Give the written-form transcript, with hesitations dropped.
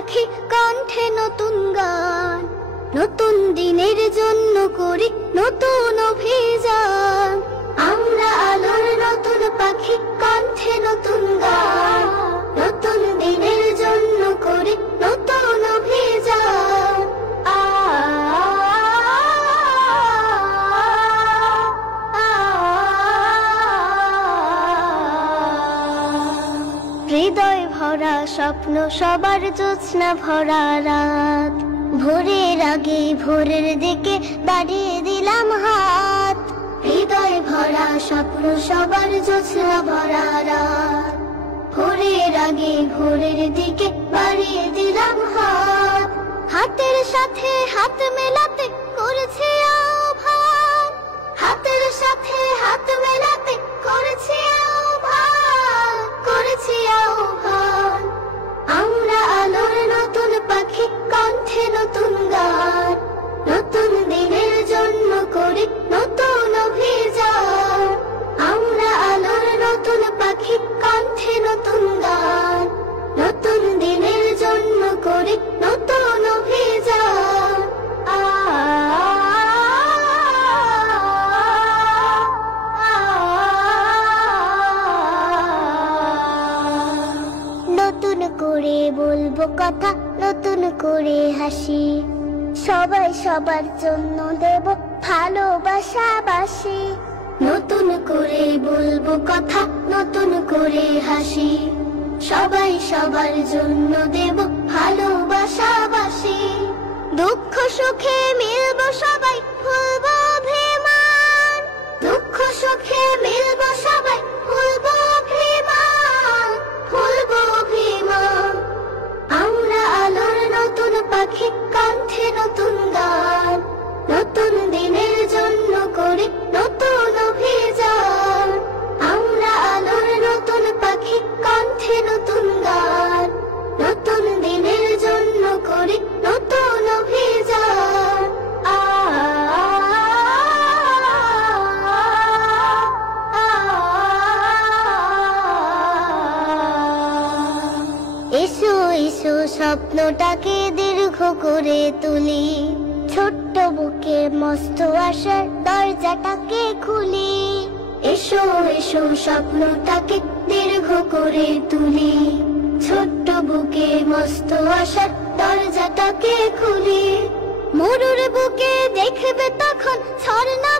পাখি কণ্ঠে নতুন গান, নতুন দিনের জন্য করি নতুন অভিযান। আমরা আলোর নতুন পাখি কণ্ঠে নতুন গান, নতুন দিনের জন্য করি নতুন অভিযান। হৃদয় ভরা স্বপ্ন সবার জ্যোৎস্না ভরা রাত, ভোরের আগে ভোরের দিকে বাড়িয়ে দিলাম হাত। হৃদয় ভরা স্বপ্ন সবার জ্যোৎস্না ভরা রাত, ভোরের আগে ভোরের দিকে বাড়িয়ে দিলাম হাত। হাতের সাথে হাত মেলাতে করেছি আহ্বান, হাতের সাথে হাত মেলাতে করেছি আহ্বান, করেছি আহ্বান। আমরা আলোর নতুন পাখি কণ্ঠে নতুন গান, নতুন দিনের জন্য করি নতুন অভিযান। আমরা আলোর নতুন পাখি কণ্ঠে নতুন গান, নতুন দিনের জন্য করি নতুন অভিযান। নতুন করে বলবো কথা, নতুন করে হাসি, সবাই সবার জন্য দেব ভালোবাসাবাসি। নতুন করে বলবো কথা, নতুন করে হাসি, সবাই সবার জন্য দেব ভালোবাসাবাসি। দুঃখ সুখে মিলবো সবাই, ভুলবো অভিমান, দুঃখ সুখে মিলবো সবাই, ভুলবো অভিমান, ভুলবো অভিমান। আমরা আলোর নতুন পাখি কণ্ঠে নতুন গান, নতুন দিনের জন্য করি নতুন অভিযান। আমরা আলোর নতুন পাখি কণ্ঠে নতুন গান, নতুন দিনের জন্য করি নতুন অভিযান। এসো এসো স্বপ্নটাকে দীর্ঘ করে তুলি, ছোট্ট বুকে মস্ত আশার দরজাটাকে খুলি। এসো এসো স্বপ্নটাকে দীর্ঘ করে তুলি, ছোট্ট বুকে মস্ত আশার দরজাটাকে খুলি। মরুর বুকে দেখবে তখন ঝর্ণা